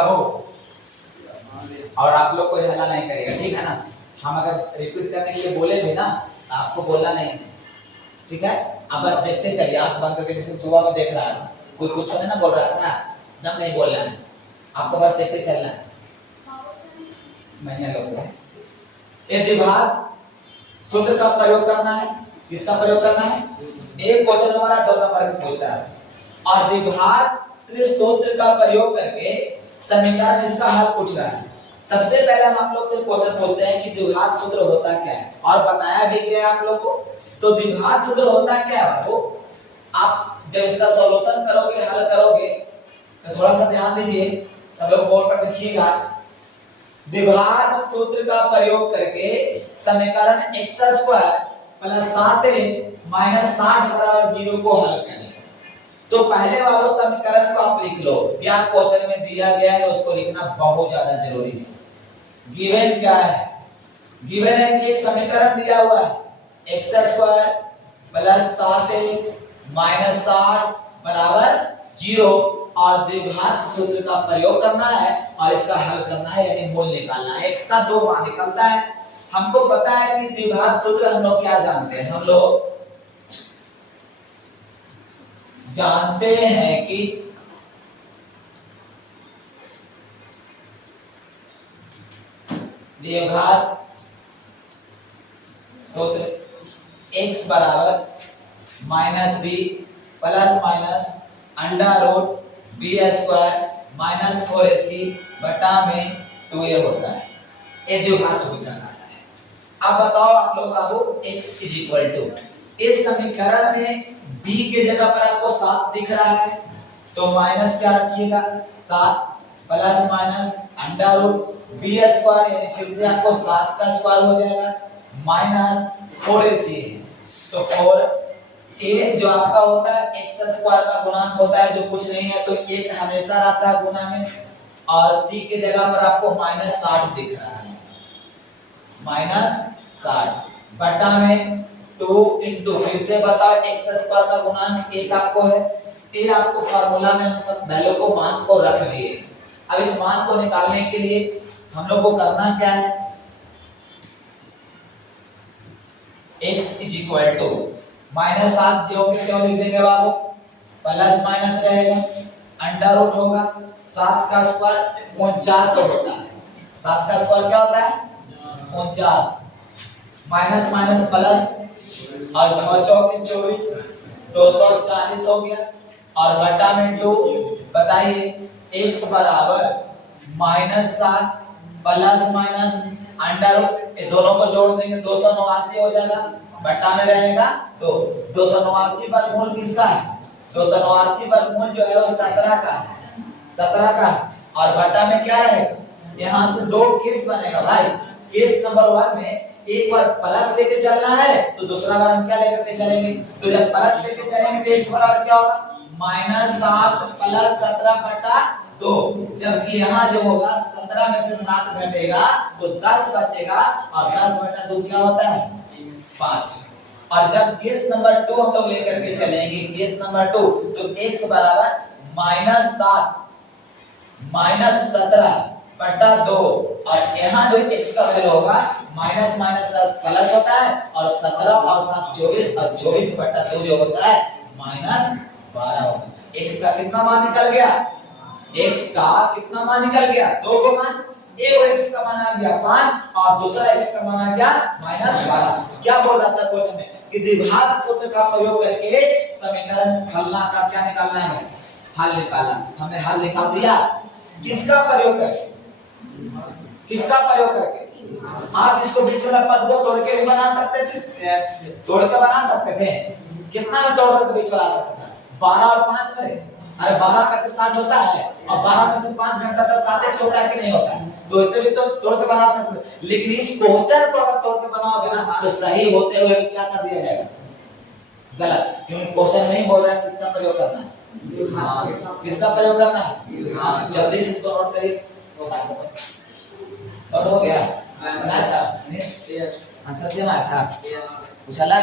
बाबू, और आप लोग कोई हल्ला नहीं करेगा, ठीक है ना। हम अगर रिपीट करने के लिए बोले भी ना तो आपको बोलना नहीं है, ठीक है। आप बस देखते चलिए, आंख बंद करके, जैसे सुबह में देख रहा था कोई कुछ नहीं ना बोल रहा था, दम नहीं बोलना है आपको, बस देखते चलना है। मैंने लोग ये द्विघात सूत्र का प्रयोग करना है। किसका प्रयोग करना है? एक क्वेश्चन हमारा 2 नंबर का पूछ रहा है, और द्विघात सूत्र का प्रयोग करके समीकरण इसका हल पूछ रहा है। सबसे पहले हम आप लोग से क्वेश्चन पूछते हैं कि द्विघात सूत्र होता क्या है, और बताया भी गया आप लोग को। तो द्विघात सूत्र होता क्या है बाबू, आप जब इसका सॉल्यूशन करोगे, हल करोगे, तो थोड़ा सा ध्यान दीजिए, सब लोग बोर्ड पर देखिएगा। द्विघात सूत्र का प्रयोग करके समीकरण x² + 7x - 60 = 0 को हल करें। तो पहले वाले समीकरण को आप लिख लो, क्या क्वेश्चन में दिया गया है उसको लिखना बहुत ज्यादा जरूरी है। गिवन क्या है? गिवन है कि एक समीकरण दिया हुआ है x² + 7x - 60 = 0, और द्विघात सूत्र का प्रयोग करना है और इसका हल करना है, यानी मूल निकालना है। x का 2 मान निकलता है। हमको पता है कि द्विघात सूत्र हम लोग क्या जानते हैं, हम लोग जानते हैं कि द्विघात सूत्र x बराबर -b ± √b² - 4ac बटा में 2a होता है। ये द्विघात सूत्र कहलाता है। अब बताओ आप लोग बाबू, x = इस समीकरण में b के जगह पर आपको 7 दिख रहा है, तो माइनस क्या रखिएगा, 7 ± √b², यानी फिर से आपको 7 का स्क्वायर हो जाएगा, -4ac। तो 4 1 जो आपका होता है x² का गुणांक होता है, जो कुछ नहीं है, तो 1 हमेशा रहता है गुना में, और c के जगह पर आपको -60 दिख रहा है, -60 बटा में 2 इंटू, फिर से बताओ x² का गुणांक 1 आपको है। ये आपको फार्मूला में हम सब वैल्यू को, मान को रख लिए। अब इस मान को निकालने के लिए हम लोग को करना क्या है, x -7 जो के क्यों लिख देंगे बाबू, प्लस माइनस रहेगा, अंडर रूट होगा, 7 का स्क्वायर 49 होता है। 7 का स्क्वायर क्या होता है? 49, माइनस माइनस प्लस, और 6 चौके 24, 240 हो गया, और बटा में 2। बताइए x बराबर -7 प्लस माइनस अंडर रूट, ये दोनों को जोड़ देंगे 289 हो जाएगा, बटा में रहेगा 2। 289 वर्गमूल किसका है? 289 वर्गमूल जो है वो 17 का है, 17 का, और बटा में क्या रहेगा, यहाँ से 2 केस बनेगा भाई। केस नंबर 1 में एक बार प्लस लेके चलना है, तो दूसरा बार हम क्या लेकर के चलेंगे, तो जब प्लस लेके चलेंगे तो x बराबर क्या होगा, -7 + 17 बटा 2। जबकि यहाँ जो होगा 17 में से 7 घटेगा तो 10 बचेगा, और 10 बटा 2 क्या होता है, 5। और जब केस नंबर 2 हम लोग लेकर के चलेंगे, केस नंबर 2, तो x बराबर -7 - 17 बटा 2, और यहाँ जो x का वैल्यू होगा माइनस माइनस प्लस होता है, और 17 और 7 24, और 24 बटा 2 जो होता है -12 होगा। x का कितना मान निकल गया, x का कितना मान निकल गया, 2 को मान, एक x का मान आ गया 5, और दूसरा x का मान आ गया -12। क्या बोल रहा था क्वेश्चन में कि द्विघात सूत्र का प्रयोग करके समीकरण हलना का क्या निकालना है, हल निकालना। हमने हल निकाल दिया, किसका प्रयोग करके, किसका प्रयोग करके, आप इसको बीच वाला पद को तोड़ के भी बना सकते थे, तोड़ के बना सकते थे। कितना में तोड़ के बीच वाला आ सकता है, 12 और 5 करे, अरे 12 का 60 होता है, और 12 में से 5 घंटा तक 7x होता है कि नहीं होता है, तो इससे भी तो तोड़ के बना सकते हैं। लेकिन इस क्वेश्चन को अगर तोड़ के बनाओगे ना, तो सही होते हुए भी क्या कर दिया जाएगा, गलत, क्योंकि क्वेश्चन नहीं बोल रहा है किसका प्रयोग करना है, किसका प्रयोग करना है। जल्दी से इसको नोट करिए, नोट हो गया, आंसर सेम आया था, पूछा लग